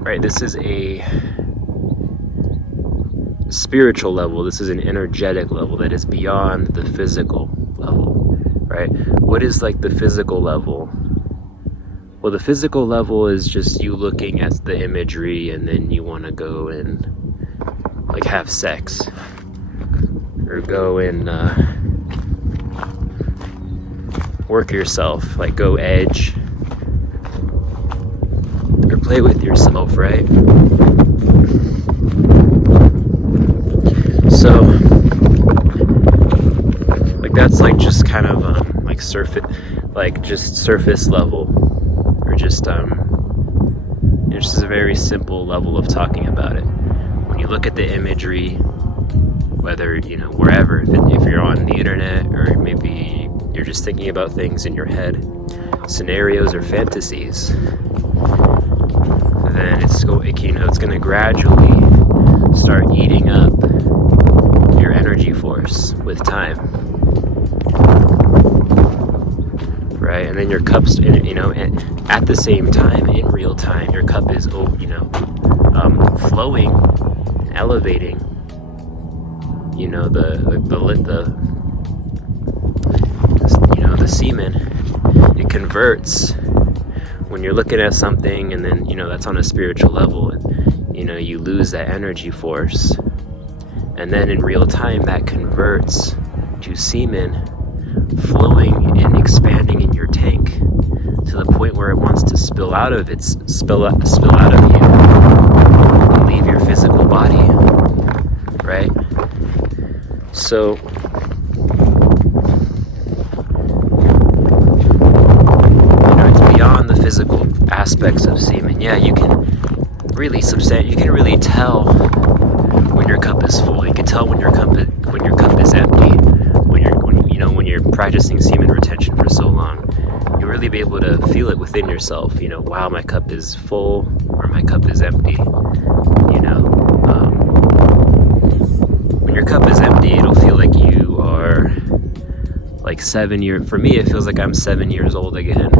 right? This is a spiritual level. This is an energetic level that is beyond the physical level, right? What is like the physical level? Well, the physical level is just you looking at the imagery and then you want to go and like have sex or go and work yourself, like go edge or play with yourself, right? So like that's like just kind of like surface level, or just it's just a very simple level of talking about it. When you look at the imagery, whether wherever, if you're on the internet or maybe you're just thinking about things in your head, scenarios or fantasies, then it's going to gradually start eating up your energy force with time, right? And then your cup's, and at the same time, in real time, your cup is, flowing, elevating. The semen, it converts when you're looking at something, and then that's on a spiritual level, you lose that energy force, and then in real time that converts to semen flowing and expanding in your tank to the point where it wants to spill out of you and leave your physical body, right? So it's beyond the physical aspects of semen. Yeah, you can really tell when your cup is full. You can tell when your cup is empty. When you're practicing semen retention for so long, you'll really be able to feel it within yourself. Wow, my cup is full or my cup is empty. When your cup is empty, it'll feel like you are like 7 years. For me, it feels like I'm 7 years old again.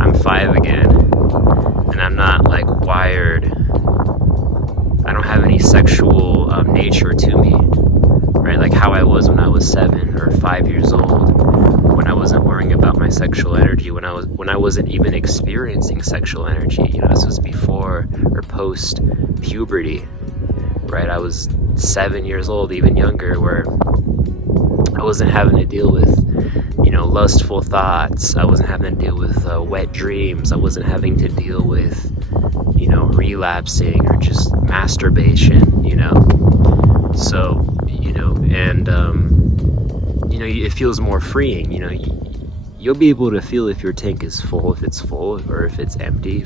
I'm 5 again, and I'm not like wired. I don't have any sexual nature to me, right? Like how I was when I was 7 or 5 years old, when I wasn't worrying about my sexual energy, when I wasn't even experiencing sexual energy. This was before or post puberty, right? I was 7 years old, even younger, where I wasn't having to deal with lustful thoughts. I wasn't having to deal with wet dreams. I wasn't having to deal with relapsing or just masturbation. So and it feels more freeing. You'll be able to feel if your tank is full, if it's full, or if it's empty.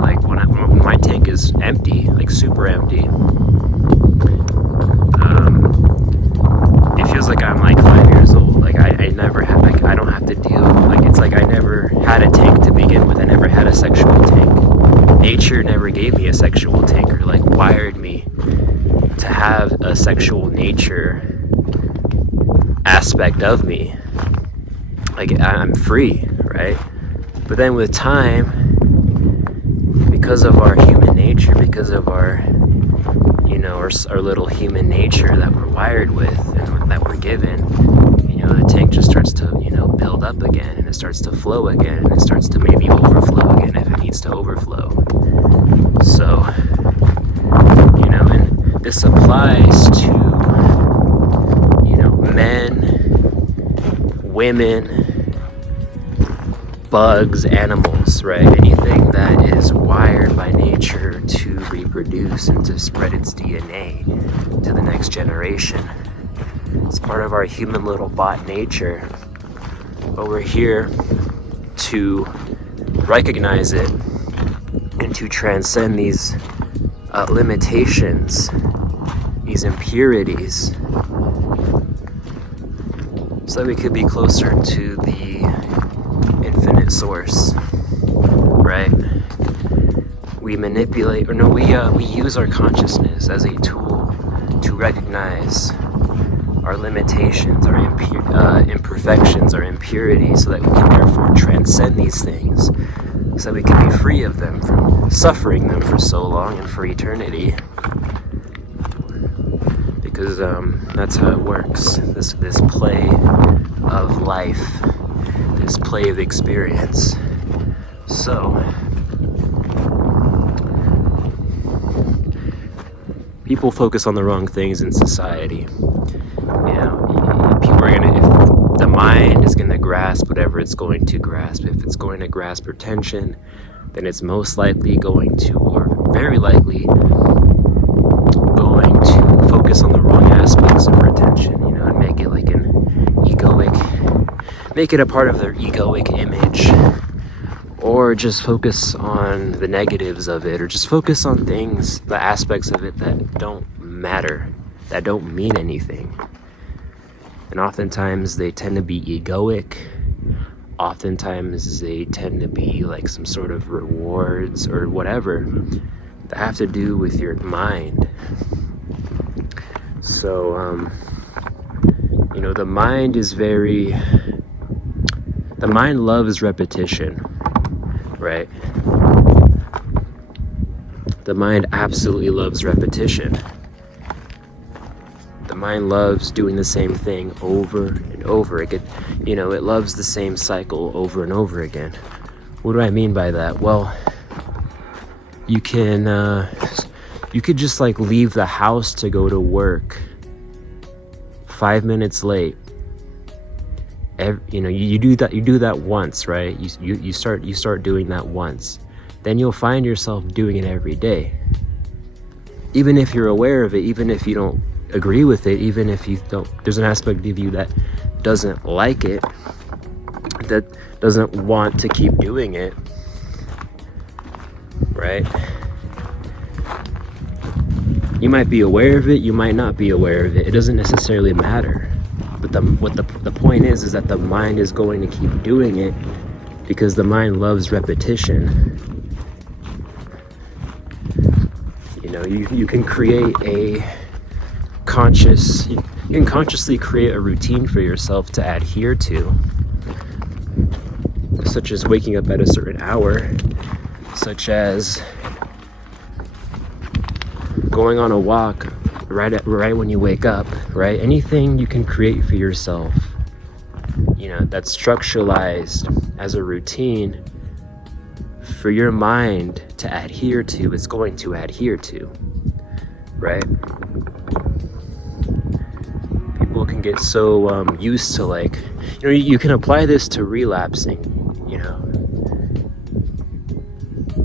Like when my tank is empty, like super empty, it feels like I'm like 5 years old. Like I never had, like I don't have to deal, like it's like I never had a tank to begin with. I never had a sexual tank. Nature never gave me a sexual tank or like wired me to have a sexual nature aspect of me. Like I'm free, right? But then with time, because of our human nature, because of our our little human nature that we're wired with and that we're given, the tank just starts to build up again, and it starts to flow again, and it starts to maybe overflow again if it needs to overflow. So and this applies to men, women, bugs, animals, right? Anything that is wired by nature to reproduce and to spread its DNA to the next generation. It's part of our human little bot nature, but we're here to recognize it and to transcend these limitations, these impurities, so that we could be closer to the infinite source, right? We manipulate, we use our consciousness as a tool to recognize our limitations, our imperfections, our impurities, so that we can therefore transcend these things, so that we can be free of them, from suffering them for so long and for eternity. Because that's how it works. This play of life, this play of experience. So people focus on the wrong things in society. You know, people are gonna, if the mind is gonna grasp whatever it's going to grasp. If it's going to grasp attention, then it's most likely going to, or very likely, going to focus on the wrong aspects of retention, you know, and make it like an egoic, make it a part of their egoic image, or just focus on the negatives of it, or just focus on things, the aspects of it that don't matter, that don't mean anything. And oftentimes they tend to be egoic. Oftentimes they tend to be like some sort of rewards or whatever that have to do with your mind. So, you know, the mind loves repetition, right? The mind absolutely loves repetition. The mind loves doing the same thing over and over again. You know, it loves the same cycle over and over again. What do I mean by that? Well, you could just like leave the house to go to work 5 minutes late. You know, you do that once, right? You start doing that once. Then you'll find yourself doing it every day. Even if you're aware of it, even if you don't agree with it, even if you don't, there's an aspect of you that doesn't like it, that doesn't want to keep doing it, right? You might be aware of it, you might not be aware of it. It doesn't necessarily matter. But the point is that the mind is going to keep doing it because the mind loves repetition. You know, you can create you can consciously create a routine for yourself to adhere to, such as waking up at a certain hour, such as going on a walk right when you wake up, right? Anything you can create for yourself, you know, that's structuralized as a routine for your mind to adhere to, it's going to adhere to, right? People can get so used to, like, you know, you can apply this to relapsing, you know,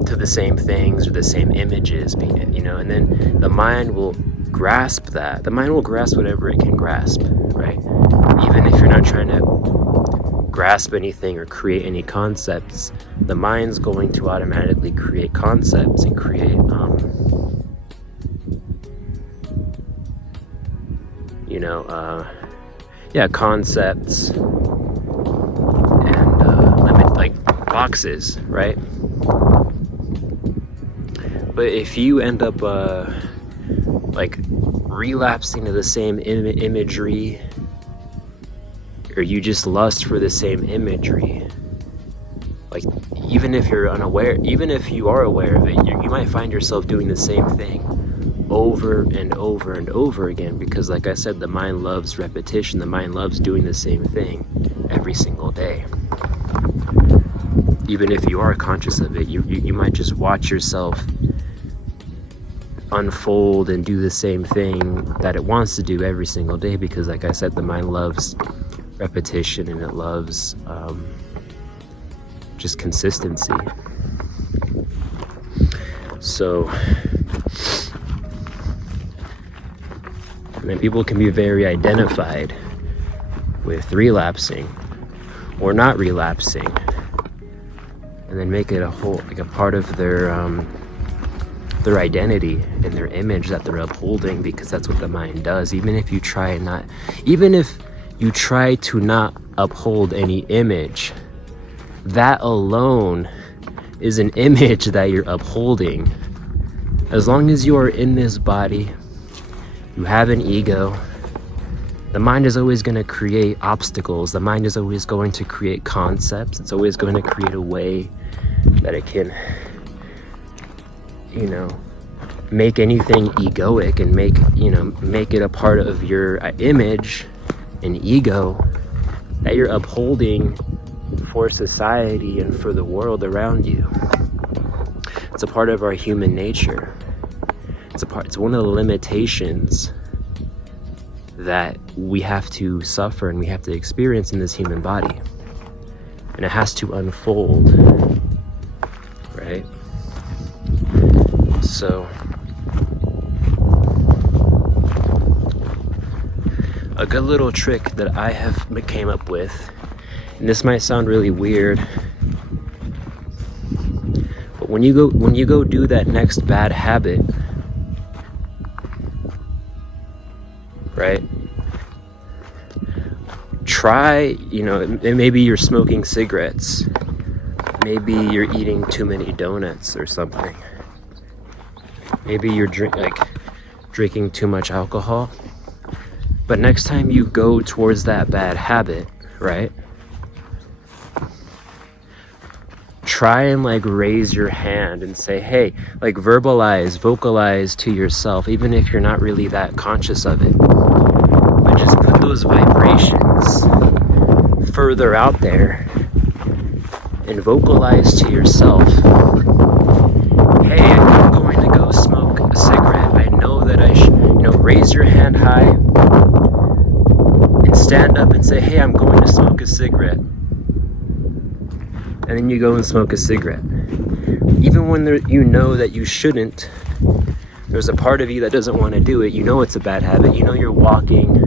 to the same things or the same images, you know, and then the mind will grasp that. The mind will grasp whatever it can grasp, right? Even if you're not trying to grasp anything or create any concepts, the mind's going to automatically create concepts and create, concepts and like boxes, right? But if you end up like relapsing to the same imagery, or you just lust for the same imagery, like even if you're unaware, even if you are aware of it, you might find yourself doing the same thing over and over and over again, because like I said, the mind loves repetition. The mind loves doing the same thing every single day. Even if you are conscious of it, you might just watch yourself unfold and do the same thing that it wants to do every single day, because like I said, the mind loves repetition and it loves just consistency. So, and then people can be very identified with relapsing or not relapsing, and then make it a whole, like a part of their identity and their image that they're upholding, because that's what the mind does. Even if you try to not uphold any image, that alone is an image that you're upholding. As long as you are in this body, you have an ego, The mind is always going to create obstacles. The mind is always going to create concepts. It's always going to create a way that it can, make anything egoic and make it a part of your image and ego that you're upholding for society and for the world around you. It's a part of our human nature. It's one of the limitations that we have to suffer and we have to experience in this human body. And it has to unfold, right? So, a good little trick that I have came up with, and this might sound really weird, but when you go do that next bad habit, right? Try, maybe you're smoking cigarettes, maybe you're eating too many donuts or something, maybe you're drinking too much alcohol. But next time you go towards that bad habit, right? Try and raise your hand and say, hey, vocalize to yourself, even if you're not really that conscious of it. But just put those vibrations further out there and vocalize to yourself, hey, I'm going to go smoke a cigarette. I know that I should, raise your hand high and stand up and say, hey, I'm going to smoke a cigarette. And then you go and smoke a cigarette. Even when you know that you shouldn't, there's a part of you that doesn't want to do it. You know it's a bad habit. You know you're walking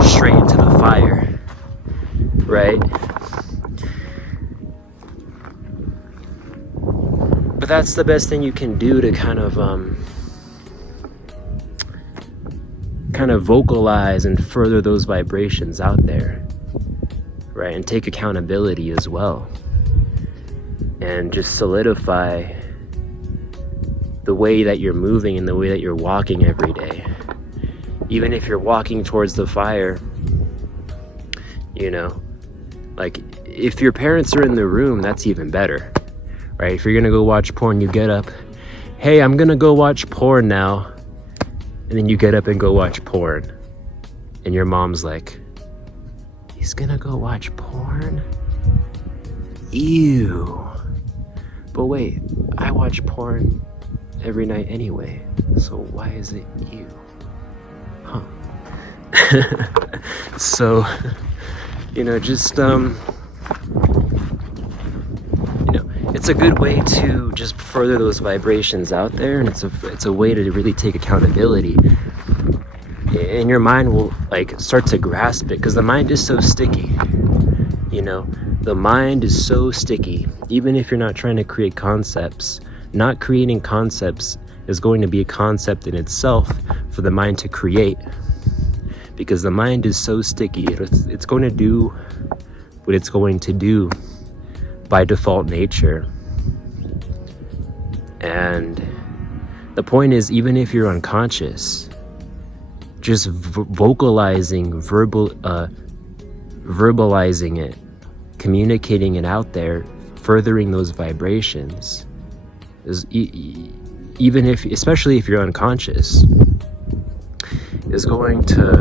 straight into the fire, right? But that's the best thing you can do to kind of vocalize and further those vibrations out there, right? And take accountability as well. And just solidify the way that you're moving and the way that you're walking every day. Even if you're walking towards the fire, if your parents are in the room, that's even better, right? If you're gonna go watch porn, you get up, hey, I'm gonna go watch porn now. And then you get up and go watch porn. And your mom's like, he's gonna go watch porn? Ew. But wait, I watch porn every night anyway, so why is it ew? Huh. So, it's a good way to just further those vibrations out there, and it's a way to really take accountability. And your mind will start to grasp it, because the mind is so sticky. The mind is so sticky. Even if you're not trying to create concepts, not creating concepts is going to be a concept in itself for the mind to create, because the mind is so sticky. It's going to do what it's going to do by default nature. And the point is, even if you're unconscious, just vocalizing, verbalizing it, communicating it out there, furthering those vibrations is especially if you're unconscious, is going to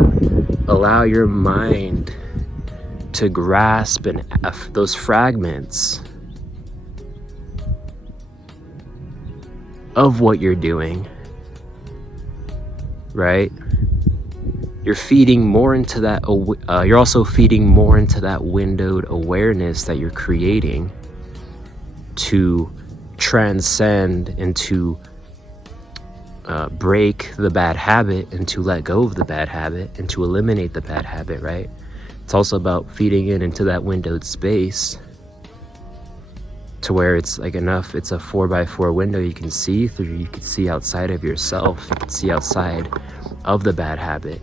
allow your mind to grasp those fragments of what you're doing, right? You're feeding more into that. You're also feeding more into that windowed awareness that you're creating to transcend and to break the bad habit and to let go of the bad habit and to eliminate the bad habit, right? It's also about feeding into that windowed space to where it's enough. It's a 4x4 window you can see through. You can see outside of yourself. You can see outside of the bad habit,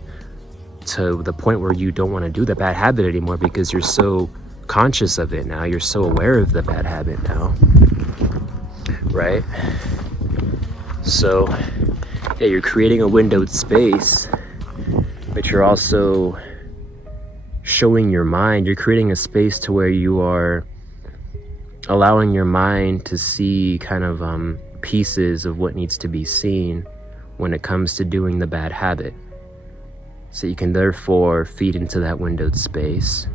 to the point where you don't want to do the bad habit anymore because you're so conscious of it now. You're so aware of the bad habit now, right? So, yeah, you're creating a windowed space, but you're also showing your mind, you're creating a space to where you are allowing your mind to see kind of pieces of what needs to be seen when it comes to doing the bad habit. So you can therefore feed into that windowed space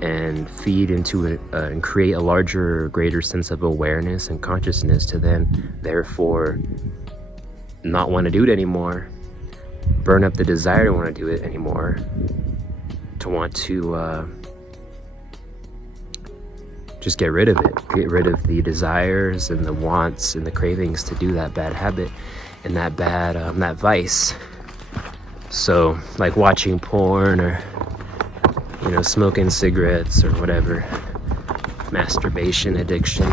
and feed into it and create a larger, greater sense of awareness and consciousness to then therefore not want to do it anymore, burn up the desire to want to do it anymore, to want to just get rid of it, get rid of the desires and the wants and the cravings to do that bad habit and that bad, that vice. So like watching porn or, you know, smoking cigarettes or whatever, masturbation addiction.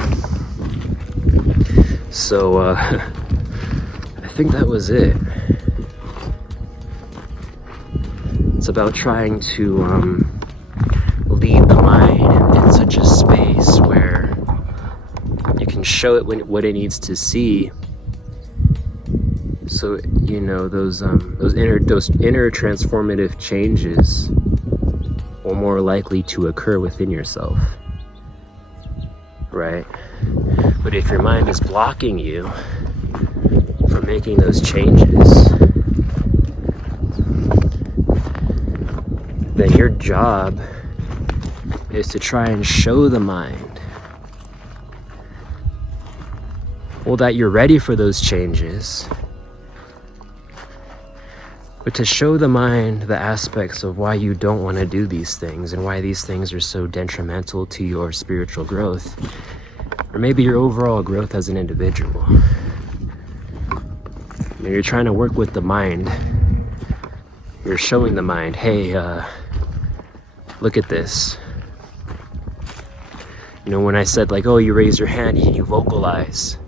So I think that was it. It's about trying to lead the mind in such a space where you can show it what it needs to see. So, you know, those inner transformative changes are more likely to occur within yourself, right? But if your mind is blocking you from making those changes, then your job is to try and show the mind, well, that you're ready for those changes, but to show the mind the aspects of why you don't want to do these things and why these things are so detrimental to your spiritual growth, or maybe your overall growth as an individual. You know, you're trying to work with the mind. You're showing the mind, hey, look at this. You know, when I said like, oh, you raise your hand and you vocalize,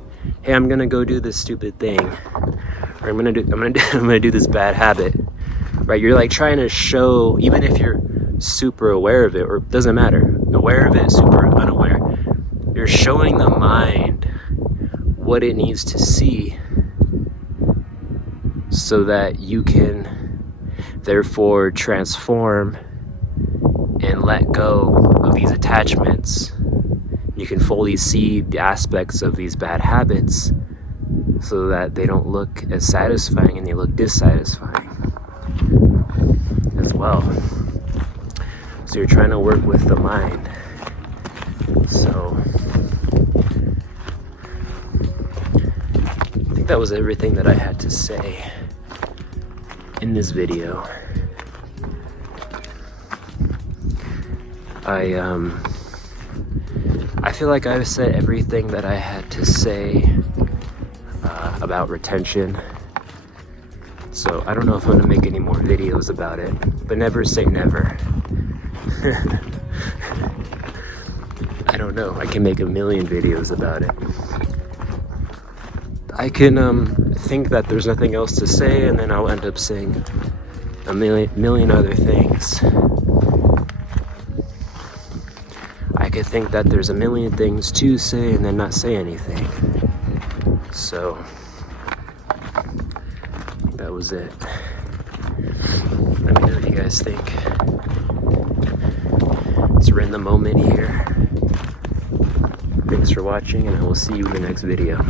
hey, I'm gonna go do this stupid thing, or I'm gonna do this bad habit, right? You're like trying to show, even if you're super aware of it, or it doesn't matter, aware of it, super unaware, you're showing the mind what it needs to see so that you can therefore transform and let go of these attachments. You can fully see the aspects of these bad habits so that they don't look as satisfying and they look dissatisfying as well. So you're trying to work with the mind. So I think that was everything that I had to say in this video. I feel like I've said everything that I had to say about retention. So I don't know if I'm gonna make any more videos about it, but never say never. I don't know, I can make a million videos about it. I can think that there's nothing else to say, and then I'll end up saying a million other things. I could think that there's a million things to say and then not say anything. So that was it. Let me know what you guys think. So we're in the moment here. Thanks for watching, and I will see you in the next video.